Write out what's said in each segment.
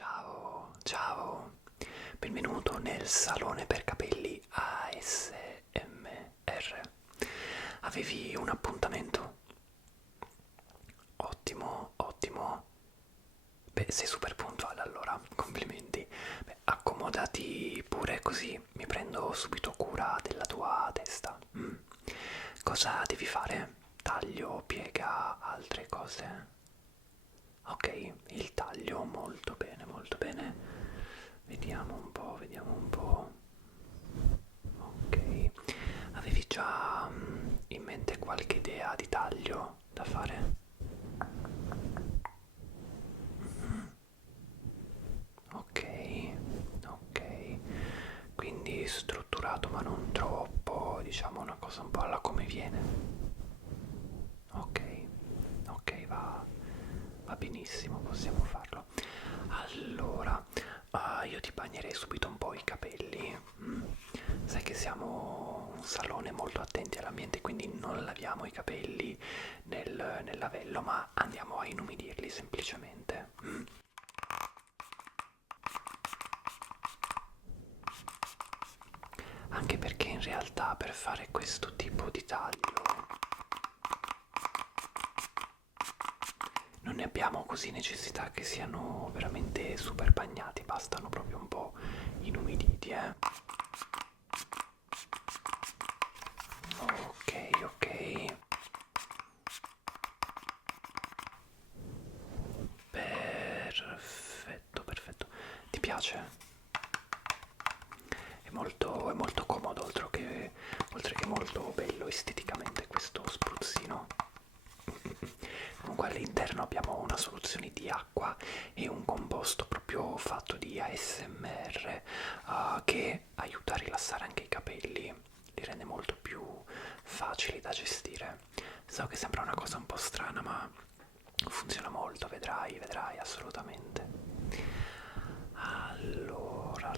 Ciao, ciao, benvenuto nel salone per capelli ASMR. Avevi un appuntamento? Ottimo, ottimo. Beh, sei super puntuale allora, complimenti. Beh, accomodati pure così mi prendo subito cura della tua testa. Cosa devi fare? Taglio, piega, altre cose? Ok, il taglio, molto bene, molto bene. Vediamo un po', vediamo un po'. Ok, avevi già in mente qualche idea di taglio da fare? Ok, ok, quindi strutturato ma non troppo, diciamo una cosa un po' alla come viene. Ok, ok, va benissimo, possiamo farlo. Allora, io ti bagnerei subito un po' i capelli. Sai che siamo un salone molto attenti all'ambiente, quindi non laviamo i capelli nel lavello, ma andiamo a inumidirli semplicemente. Anche perché in realtà per fare questo tipo di taglio non ne abbiamo così necessità che siano veramente super bagnati, bastano proprio un po' inumiditi, eh. Ok, ok. Perfetto, perfetto. Ti piace? È molto comodo, oltre che molto bello esteticamente questo spruzzino. Comunque all'interno abbiamo una soluzione di acqua e un composto proprio fatto di ASMR che aiuta a rilassare anche i capelli, li rende molto più facili da gestire. So che sembra una cosa un po' strana, ma funziona molto, vedrai, vedrai assolutamente. Allora,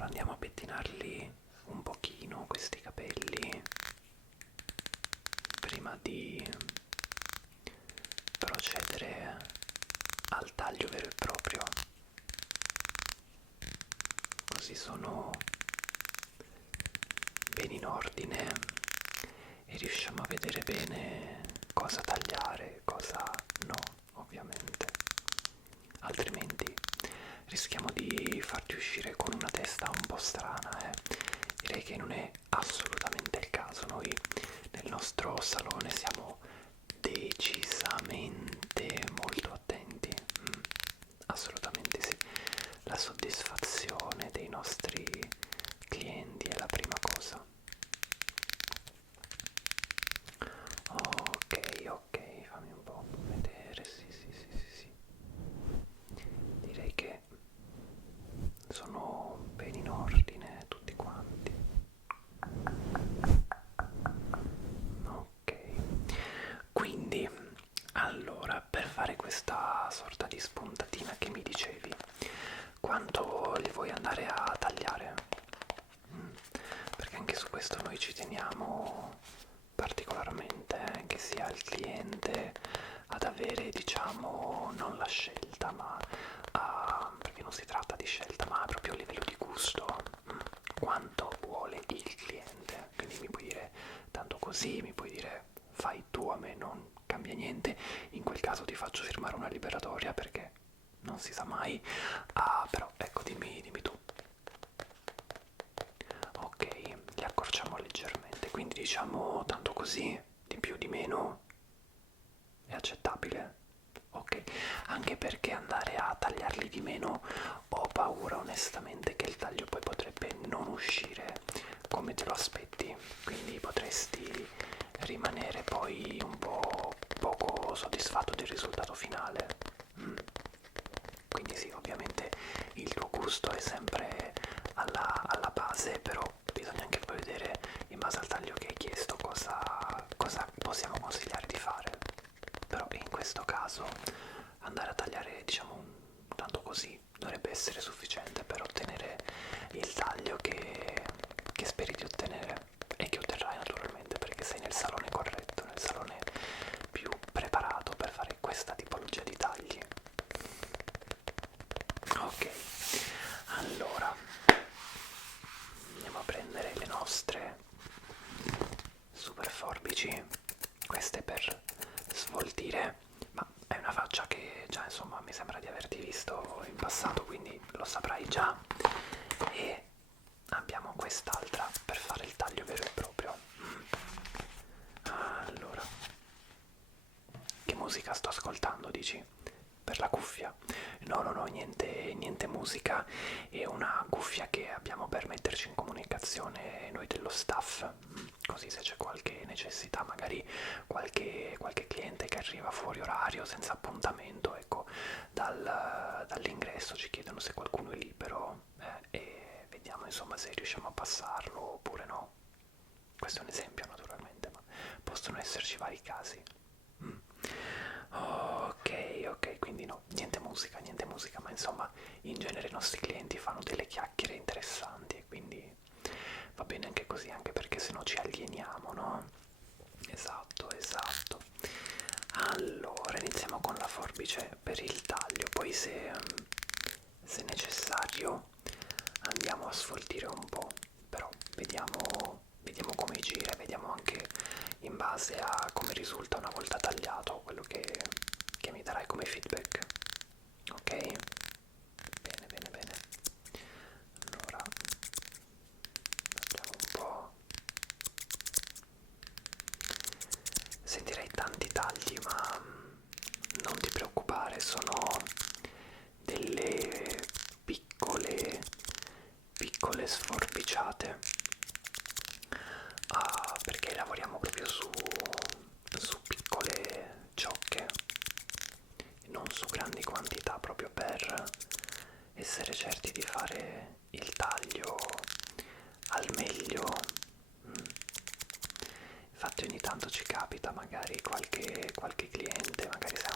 andiamo a pettinarli un pochino questi capelli prima di procedere al taglio vero e proprio, così sono ben in ordine e riusciamo a vedere bene cosa tagliare, cosa no, ovviamente. Altrimenti rischiamo di farti uscire con una testa un po' strana, eh. Direi che non è assolutamente il caso. Noi nel nostro salone siamo decisamente molto attenti. Assolutamente sì. La soddisfazione dei nostri clienti è la prima cosa. Ok, ok, fammi un po' vedere. Sì, sì, sì, sì, sì. Direi che sono ben in ordine tutti quanti. Ok, quindi allora per fare questa sorta di spuntatina che mi dicevi, quanto li vuoi andare a tagliare? Perché anche su questo noi ci teniamo particolarmente, che sia il cliente ad avere, diciamo, non la scelta, ma perché non si tratta di scelta, ma proprio a livello di gusto, quanto vuole il cliente. Quindi mi puoi dire tanto così, mi puoi dire fai tu, a me non cambia niente, in quel caso ti faccio firmare una liberatoria perché non si sa mai. Però ecco, dimmi tu. Ok, li accorciamo leggermente, quindi diciamo tanto così, di più di meno è accettabile. Ok, anche perché andare a tagliarli di meno ho paura onestamente che il taglio poi potrebbe non uscire come te lo aspetti, quindi potresti rimanere poi un po' poco soddisfatto del risultato finale. Quindi sì, ovviamente il tuo gusto è sempre alla base, però bisogna anche poi vedere in base al taglio che hai chiesto cosa possiamo consigliare di fare. Però in questo caso andare a tagliare, diciamo, tanto così dovrebbe essere sufficiente per ottenere il taglio che speri di ottenere e che otterrai naturalmente perché sei nel salone corretto, nel salone più preparato per fare questa tipologia di tagli. Ok, Ok, allora andiamo a prendere le nostre super forbici, queste per sfoltire, ma è una faccia che già insomma mi sembra di averti visto in passato, quindi lo saprai già. E abbiamo quest'altra per fare il taglio vero e proprio. Allora, che musica sto ascoltando, dici? Per la cuffia? No, no, no, niente musica, è una cuffia che abbiamo per metterci in comunicazione noi dello staff, così se c'è qualche necessità, magari qualche cliente che arriva fuori orario, senza appuntamento, ecco, dall'ingresso ci chiedono se qualcuno è libero e vediamo insomma se riusciamo a passarlo oppure no. Questo è un esempio naturalmente, ma possono esserci vari casi. Mm. Ok, ok, quindi no, niente musica, ma insomma in genere i nostri clienti fanno delle chiacchiere interessanti e quindi va bene anche così, anche perché sennò ci alieniamo, no? Esatto, esatto. Allora, iniziamo con la forbice per il taglio, poi se necessario andiamo a sfoltire un po', però vediamo come gira, vediamo anche in base a come risulta una volta tagliato quello che mi darai come feedback. Ok? Bene, bene, bene. Allora, vediamo un po'. Sentirei tanti tagli, ma non ti preoccupare, sono delle piccole sforbiciate, perché lavoriamo proprio su piccole ciocche, non su grandi quantità, proprio per essere certi di fare il taglio al meglio. Mm. Infatti ogni tanto ci capita magari qualche cliente, magari sei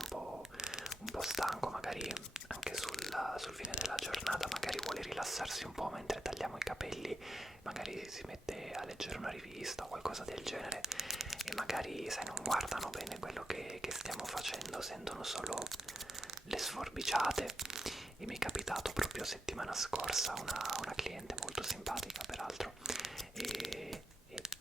un po' stanco, magari anche sul fine della giornata, magari vuole rilassarsi un po' mentre tagliamo i capelli, magari si mette a leggere una rivista o qualcosa del genere e magari sai non guardano bene quello che stiamo facendo, sentono solo le sforbiciate. E mi è capitato proprio settimana scorsa una cliente molto simpatica peraltro e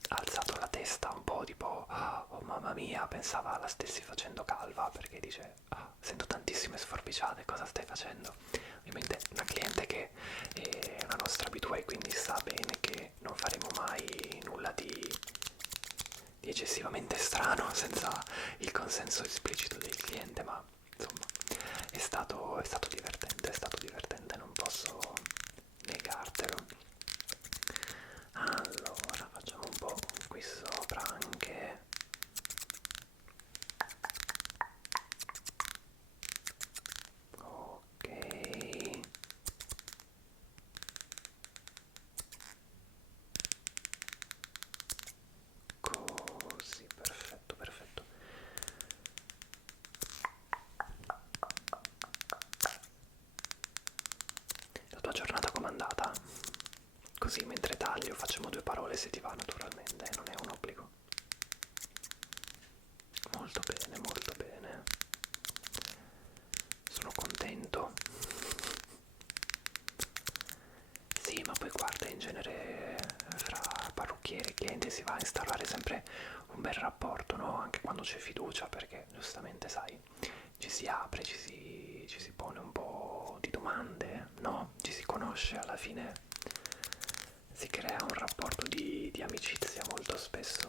ha alzato la testa un po' tipo oh mamma mia, pensava la stessi facendo calva perché dice sento tantissime sforbiciate, cosa stai facendo? Ovviamente una cliente che è una nostra abituée, quindi sa bene che non faremo mai nulla di eccessivamente strano senza il consenso esplicito del cliente, ma insomma è stato divertente, non posso negartelo. Allora, facciamo un po' qui sopra anche. Ok. Così, perfetto, perfetto. La tua giornata com'è andata? Così mentre taglio facciamo due parole se ti va naturalmente, non è un obbligo. Molto bene, molto bene. Sono contento. Sì, ma poi guarda, in genere fra parrucchiere e clienti si va a instaurare sempre un bel rapporto, no? Anche quando c'è fiducia, perché giustamente, sai, ci si apre, ci si pone un po' di domande, no? Ci si conosce, alla fine si crea un rapporto di amicizia molto spesso,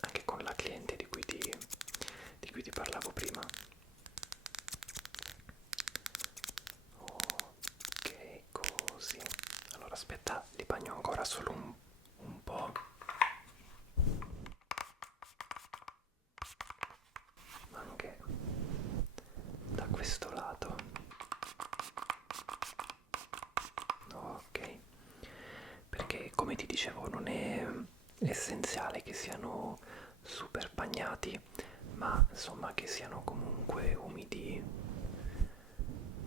anche con la cliente di cui ti parlavo prima. Ok, così. Allora aspetta, li bagno ancora solo un po'. Anche da questo lato. Ok, perché come ti dicevo non è essenziale che siano super bagnati, ma insomma che siano comunque umidi.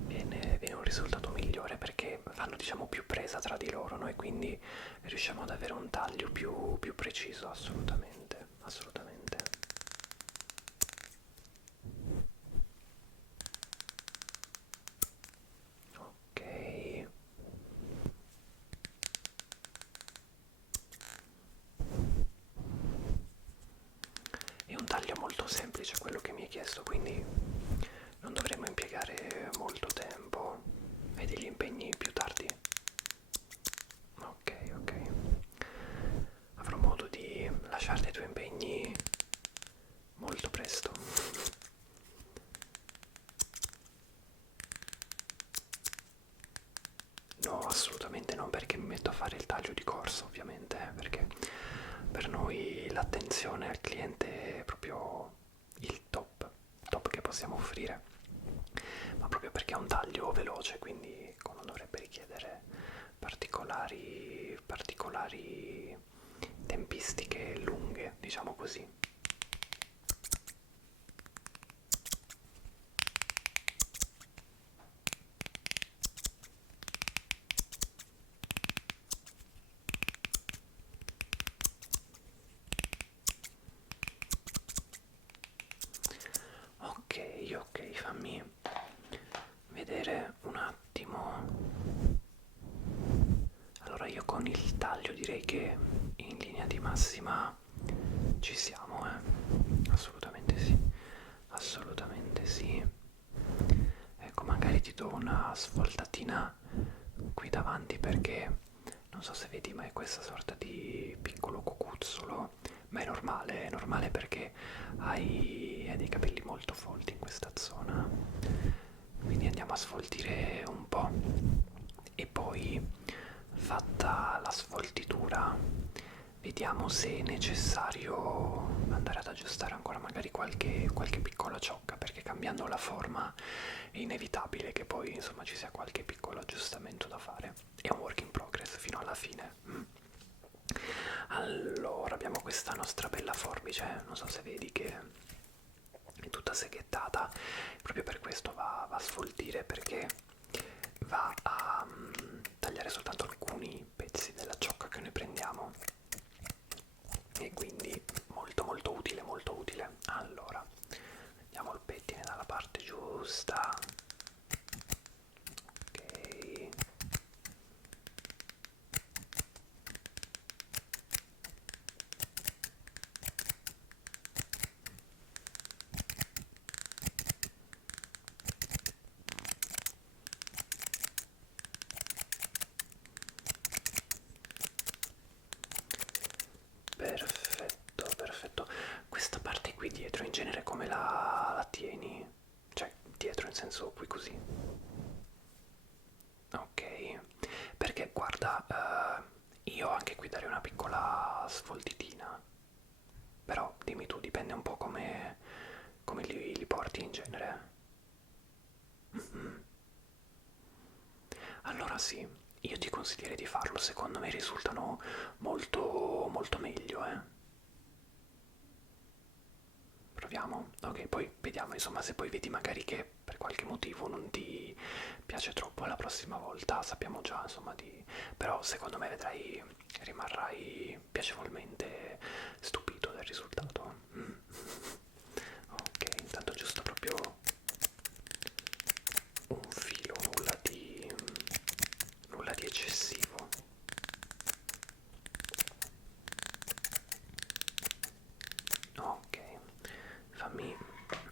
Viene un risultato migliore perché fanno diciamo più presa tra di loro, no? E quindi riusciamo ad avere un taglio più preciso, assolutamente, assolutamente. Ok, presto, quindi non dovremo impiegare molto tempo. Hai degli impegni più tardi? Ok, ok. Avrò modo di lasciarti i tuoi impegni molto presto. No, assolutamente no, perché mi metto a fare il taglio di corsa, ovviamente, perché per noi l'attenzione al cliente è proprio il top che possiamo offrire, ma proprio perché è un taglio veloce, quindi non dovrebbe richiedere particolari tempistiche lunghe, diciamo così. Ok, ok, fammi vedere un attimo. Allora io con il taglio direi che in linea di massima ci siamo, assolutamente sì, assolutamente sì. Ecco, magari ti do una svoltatina qui davanti perché non so se vedi, ma è questa sorta di piccolo cocuzzolo, ma è normale perché hai dei capelli molto folti in questa zona, quindi andiamo a sfoltire un po' e poi, fatta la sfoltitura, vediamo se è necessario andare ad aggiustare ancora magari qualche piccola ciocca, perché cambiando la forma è inevitabile che poi insomma ci sia qualche piccolo aggiustamento da fare. È un work in progress fino alla fine. Allora, abbiamo questa nostra bella forbice, non so se vedi che è tutta seghettata, proprio per questo va a sfoltire, perché va a tagliare soltanto alcuni pezzi della ciocca che noi prendiamo, e quindi molto utile, molto utile. Allora, diamo il pettine dalla parte giusta. Ok. Perfetto, perfetto. Questa parte qui dietro in genere come la tieni? Cioè, dietro in senso qui così. Ok, perché guarda, io anche qui darei una piccola sfoltitina, però dimmi tu, dipende un po' come li porti in genere. Mhm. Allora sì, io ti consiglierei di farlo, secondo me risultano molto meglio, eh. Proviamo? Ok, poi vediamo, insomma, se poi vedi magari che per qualche motivo non ti piace troppo la prossima volta, sappiamo già, insomma, di... però secondo me vedrai, rimarrai piacevolmente stupito del risultato. Mm. Ok, intanto giusto proprio un filo, nulla di eccessivo. Ok, fammi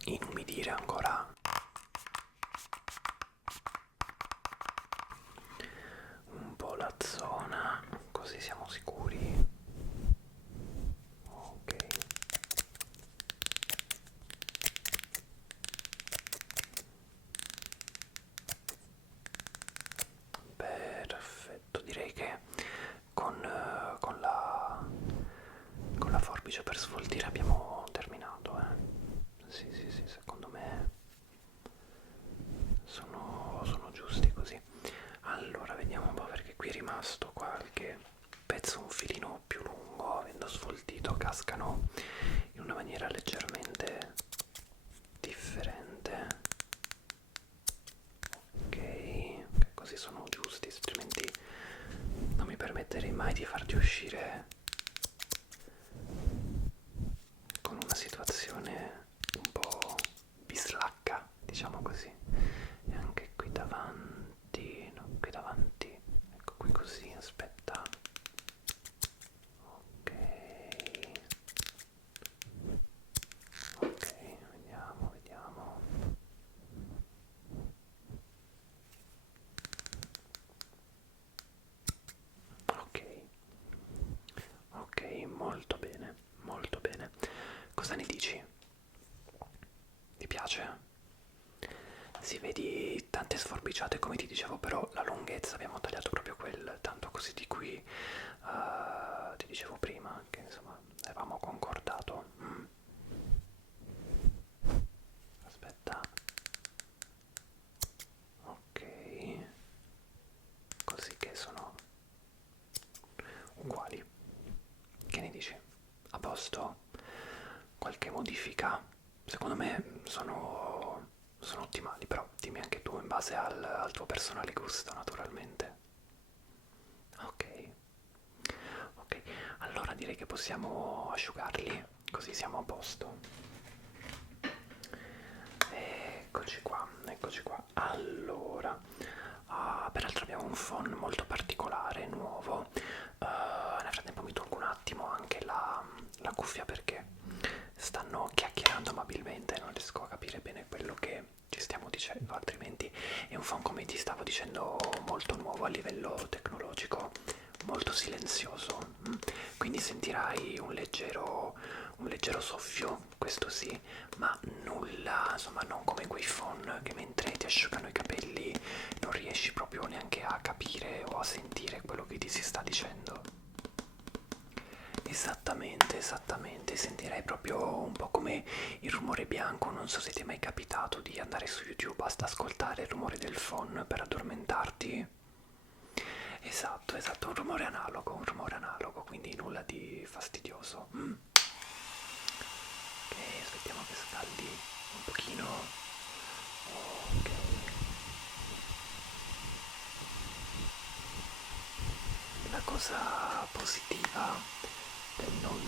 inumidire ancora un po' la zona, così siamo sicuri. Ok, perfetto, direi che con la forbice per sfoltire abbiamo terminato, eh. Sì, sì, sì, secondo me sono giusti così. Allora, vediamo un po' perché qui è rimasto qualche pezzo un filino più lungo, avendo sfoltito cascano in una maniera leggermente differente. Ok, ok, così sono giusti, altrimenti non mi permetterei mai di farti uscire con una situazione un po' bislacca, diciamo così. E anche qui davanti, no, qui davanti, ecco qui così, aspetta. Ok, ok, vediamo, vediamo. stropicciate come ti dicevo, però la lunghezza abbiamo tagliato proprio quel tanto così di cui ti dicevo prima, che insomma avevamo concordato. Aspetta, ok, così che sono uguali. Che ne dici? A posto? Qualche modifica? Secondo me sono ottimali, però dimmi anche tu in base al tuo personale gusto, naturalmente. Ok, ok, allora direi che possiamo asciugarli, così siamo a posto. Eccoci qua, eccoci qua. Allora, peraltro abbiamo un phon molto particolare, nuovo. Nel frattempo mi tolgo un attimo anche la cuffia perché stanno chiacchierando amabilmente, non riesco a capire bene quello che ci stiamo dicendo, altrimenti è un phon, come ti stavo dicendo, molto nuovo a livello tecnologico, molto silenzioso, quindi sentirai un leggero soffio, questo sì, ma nulla, insomma non come quei phon che mentre ti asciugano i capelli non riesci proprio neanche a capire o a sentire quello che ti si sta dicendo. Esattamente, esattamente, sentirai proprio un po' come il rumore bianco, non so se ti è mai capitato di andare su YouTube, basta ascoltare il rumore del phon per addormentarti. Esatto, esatto, un rumore analogo, quindi nulla di fastidioso. Ok, aspettiamo che scaldi un pochino. Ok. La cosa positiva del non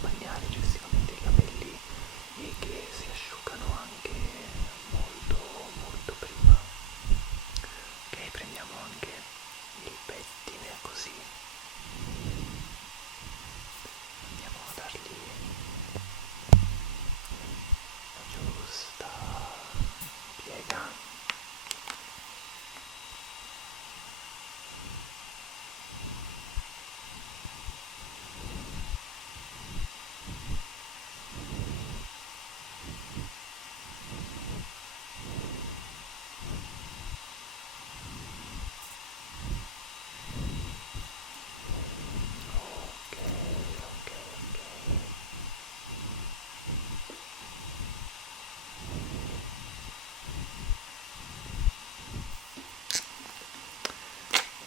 bagnare eccessivamente i capelli è che si asciugano anche molto molto prima. Ok, prendiamo anche il pettine così. Andiamo a dargli la giusta piega. Ok, ok, ok.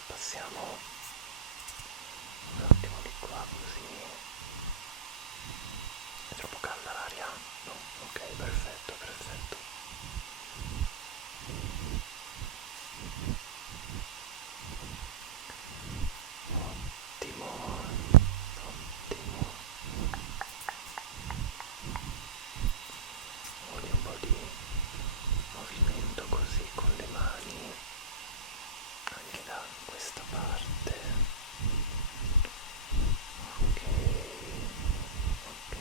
Passiamo un attimo di qua così. È troppo calda l'aria? No? Ok, perfetto, perfetto. Ottimo, ottimo. Voglio un po' di movimento così con le mani, anche da questa parte. Ok, ok.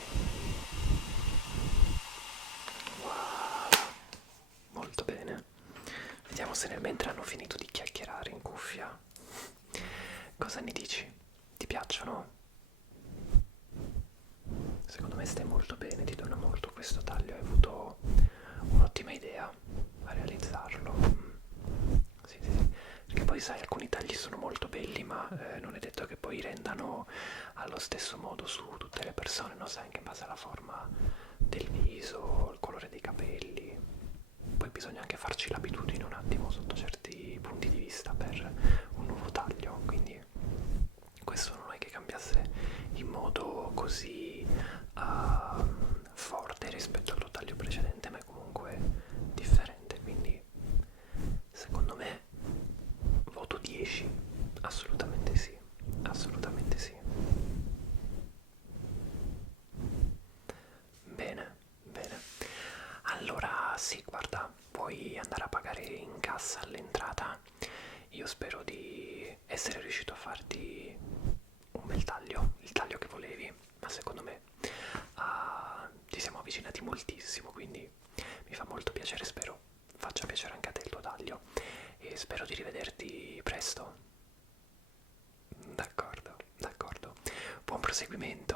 Wow, molto bene. Vediamo se nel mentre hanno finito di chiacchierare in cuffia. Cosa ne dici? Ti piacciono? Secondo me stai molto bene, ti dona molto questo taglio, hai avuto un'ottima idea a realizzarlo. Sì, sì, sì. Perché poi sai, alcuni tagli sono molto belli, ma non è detto che poi rendano allo stesso modo su tutte le persone, no? Sai, anche in base alla forma del viso, il colore dei capelli. Poi bisogna anche farci l'abitudine un attimo sotto certi punti di vista per un nuovo taglio, quindi questo non è che cambiasse in modo così forte rispetto al tuo taglio precedente, ma è comunque differente, quindi secondo me voto 10, assolutamente sì, assolutamente sì. Bene, bene. Allora sì, guarda, puoi andare a pagare in cassa all'entrata. Io spero di essere riuscito a farti un bel taglio, il taglio che volevi, ma secondo me ci siamo avvicinati moltissimo, quindi mi fa molto piacere, spero faccia piacere anche a te il tuo taglio e spero di rivederti presto. D'accordo, d'accordo. Buon proseguimento.